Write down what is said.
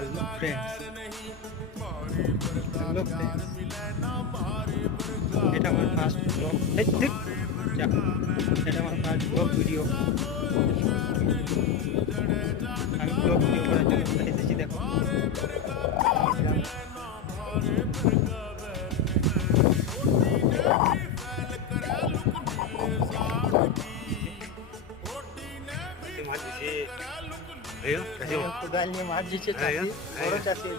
Hello friends, hello friends, এটা আমার first blog. যা, এটা আমার ফার্স্ট ব্লগ ভিডিও। আমি ব্লগ ভিডিও করার জন্য কোথায় এসেছি দেখো। कोदाल मार दीजिए चाची, बड़ो चाची।